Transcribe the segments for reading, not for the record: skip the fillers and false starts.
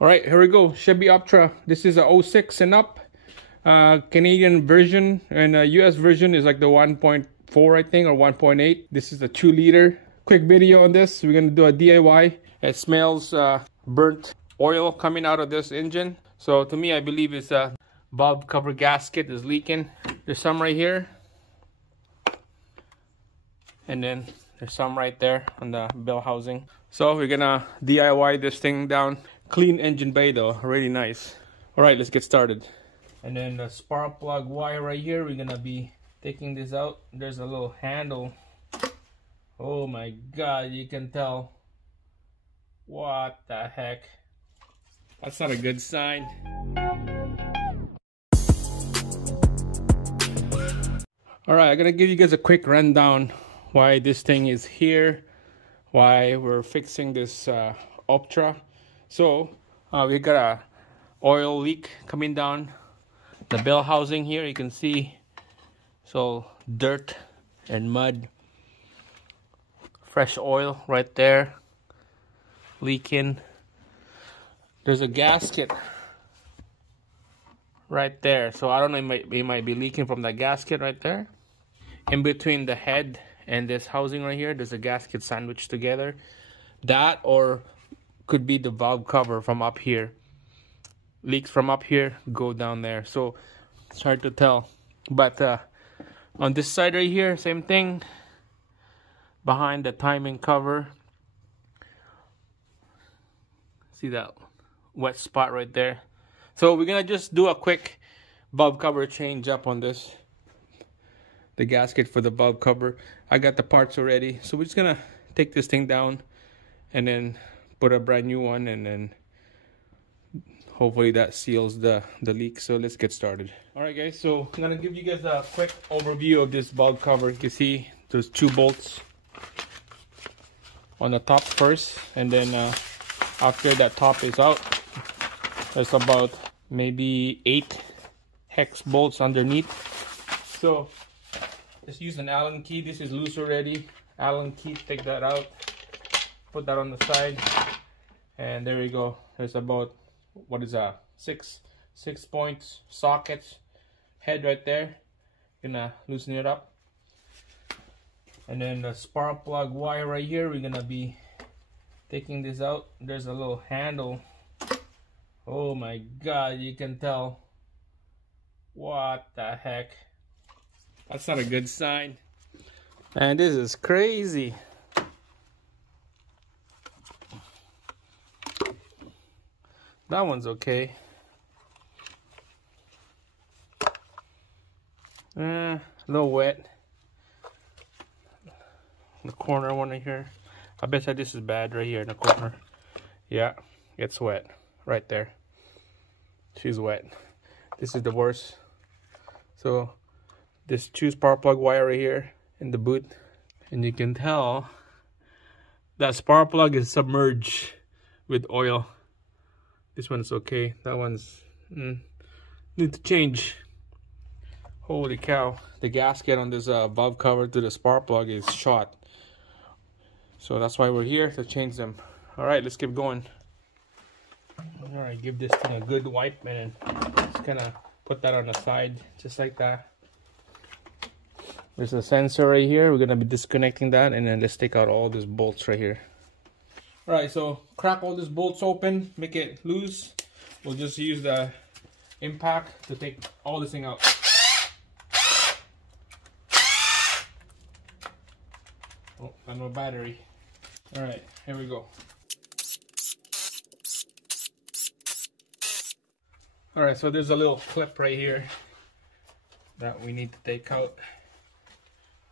All right, here we go. Chevy Optra. This is a 06 and up. Canadian version, and US version is like the 1.4, I think, or 1.8. This is a 2-liter. Quick video on this. We're gonna do a DIY. It smells burnt oil coming out of this engine. So to me, I believe it's a valve cover gasket is leaking. There's some right here, and then there's some right there on the bell housing. So we're gonna DIY this thing down. Clean engine bay though, really nice. All right, let's get started. And then the spark plug wire right here, we're gonna be taking this out. There's a little handle. Oh my god, you can tell. What the heck? That's not a good sign. All right, I'm gonna give you guys a quick rundown why this thing is here, why we're fixing this Optra. So we got a oil leak coming down the bell housing here. You can see so dirt and mud, fresh oil right there leaking. There's a gasket right there, so I don't know, it might be leaking from that gasket right there. In between the head and this housing right here, there's a gasket sandwiched together. That, or could be the valve cover from up here. Leaks from up here go down there, so it's hard to tell. But on this side right here, same thing. Behind the timing cover, see that wet spot right there. So we're gonna just do a quick valve cover change up on this, the gasket for the valve cover. I got the parts already, so we're just gonna take this thing down and then put a brand new one, and then hopefully that seals the leak. So let's get started. All right guys, so I'm gonna give you guys a quick overview of this valve cover. You can see there's 2 bolts on the top first, and then after that top is out, there's about maybe 8 hex bolts underneath. So just use an Allen key. This is loose already. Allen key, take that out, put that on the side, and there we go. There's about, what is that, 6 points sockets head right there. Gonna loosen it up. And then the spark plug wire right here, we're gonna be taking this out. There's a little handle. Oh my god, you can tell. What the heck? That's not a good sign. And this is crazy. That one's okay. A little wet. The corner one right here. I bet you this is bad right here in the corner. Yeah, it's wet right there. She's wet. This is the worst. So this 2 spark plug wire right here in the boot, and you can tell that spark plug is submerged with oil. This one's okay. That one's need to change. Holy cow! The gasket on this valve cover to the spark plug is shot. So that's why we're here, to change them. All right, let's keep going. All right, give this thing a good wipe, and just kind of put that on the side, just like that. There's a sensor right here. We're gonna be disconnecting that, and then let's take out all these bolts right here. All right, so crack all these bolts open, make it loose. We'll just use the impact to take all this thing out. Oh, got no battery. All right, here we go. All right, so there's a little clip right here that we need to take out.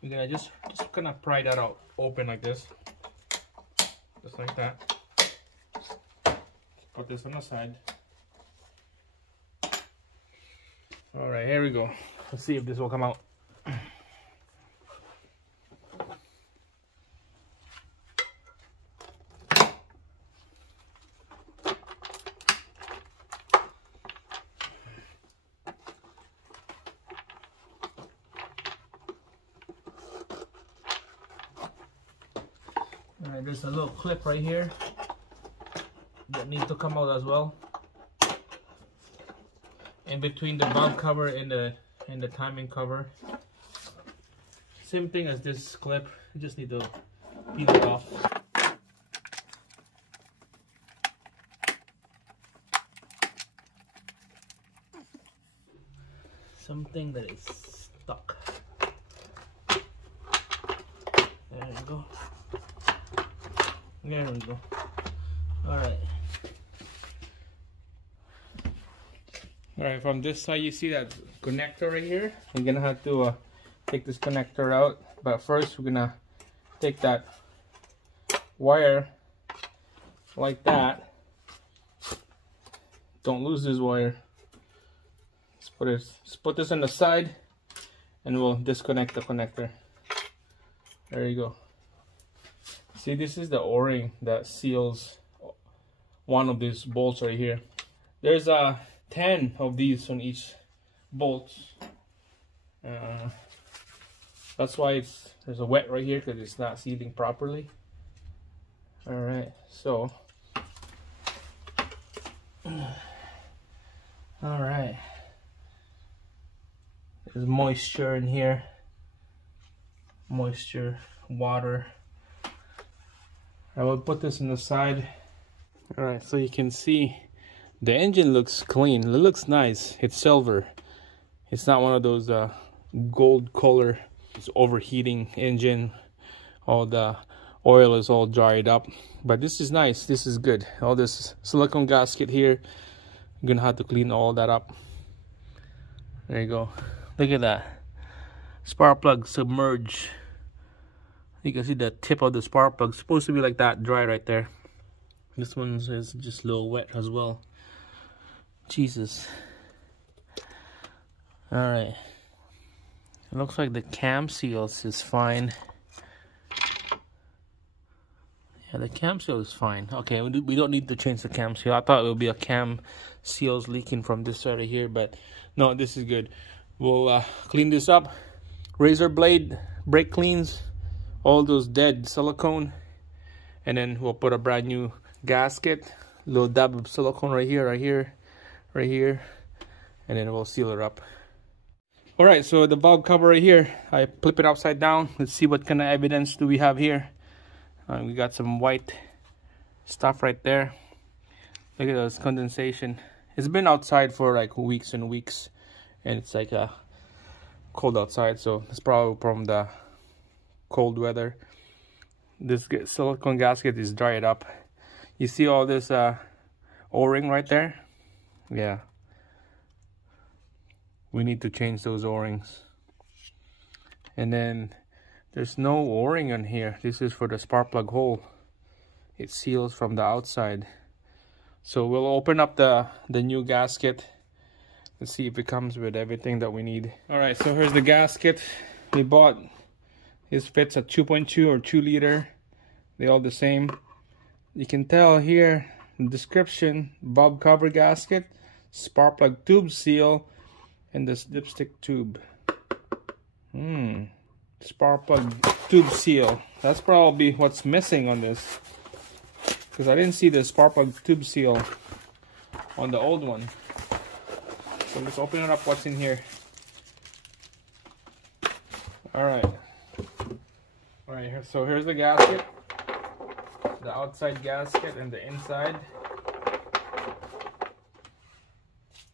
We're gonna just kind of pry that out, open like this, just like that. Put this on the side. All right, here we go. Let's see if this will come out. Alright, there's a little clip right here. The that need to come out as well. In between the valve cover and the timing cover. Same thing as this clip. You just need to peel it off. Something that is stuck. There we go. There we go. Alright. Alright, from this side you see that connector right here. We're gonna have to take this connector out. But first we're gonna take that wire like that. Don't lose this wire. Let's put this on the side and we'll disconnect the connector. There you go. See, this is the O-ring that seals one of these bolts right here. There's 10 of these on each bolt. That's why there's a wet right here, because it's not sealing properly. Alright, so alright. There's moisture in here. Moisture, water. I will put this on the side. Alright, so you can see the engine looks clean. It looks nice. It's silver. It's not one of those gold color. It's overheating engine. All the oil is all dried up. But this is nice. This is good. All this silicone gasket here. I'm gonna have to clean all that up. There you go. Look at that. Spark plug submerged. You can see the tip of the spark plug. It's supposed to be like that, dry right there. This one is just a little wet as well. Jesus. Alright. It looks like the cam seals is fine. Yeah, the cam seal is fine. Okay, we don't need to change the cam seal. I thought it would be a cam seals leaking from this side of here, but no, this is good. We'll clean this up. Razor blade, brake cleans, all those dead silicone, and then we'll put a brand new gasket, little dab of silicone right here, right here, right here, and then we'll seal it up. All right, so the valve cover right here, I flip it upside down. Let's see what kind of evidence do we have here. We got some white stuff right there. Look at those condensation. It's been outside for like weeks and weeks, and it's like cold outside, so it's probably from the cold weather. This silicone gasket is dried up. You see all this O-ring right there? Yeah. We need to change those O-rings. And then there's no O-ring on here. This is for the spark plug hole. It seals from the outside. So we'll open up the new gasket. Let's see if it comes with everything that we need. Alright, so here's the gasket we bought. This fits a 2.2 or 2 liter. They're all the same. You can tell here in the description, valve cover gasket, spark plug tube seal, and this dipstick tube. Spark plug tube seal. That's probably what's missing on this, because I didn't see the spark plug tube seal on the old one. So let's open it up. What's in here? Alright. Alright, so here's the gasket. The outside gasket and the inside.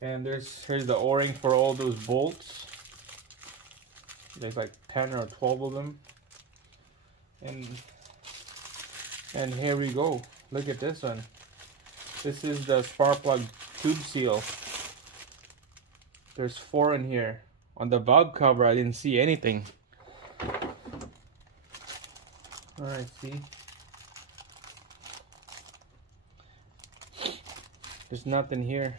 And here's the O-ring for all those bolts. There's like 10 or 12 of them. And here we go. Look at this one. This is the spark plug tube seal. There's 4 in here. On the valve cover, I didn't see anything. Alright, see? There's nothing here.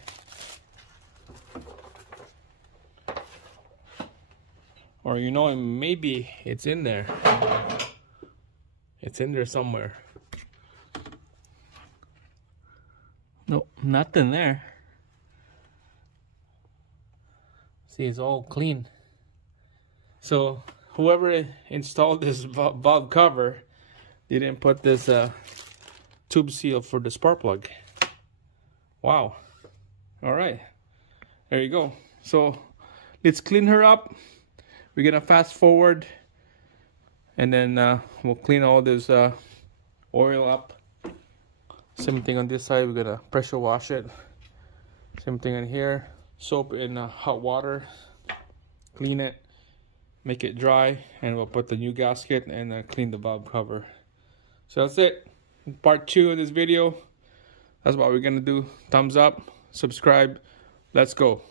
Or you know, maybe it's in there. It's in there somewhere. Nope, nothing there. See, it's all clean. So whoever installed this valve cover didn't put this tube seal for the spark plug. Wow. All right, there you go. So let's clean her up. We're gonna fast forward, and then we'll clean all this oil up. Same thing on this side. We're gonna pressure wash it. Same thing in here. Soap in hot water. Clean it, make it dry, and we'll put the new gasket and clean the valve cover. So that's it. Part 2 of this video. That's what we're gonna do. Thumbs up, subscribe. Let's go.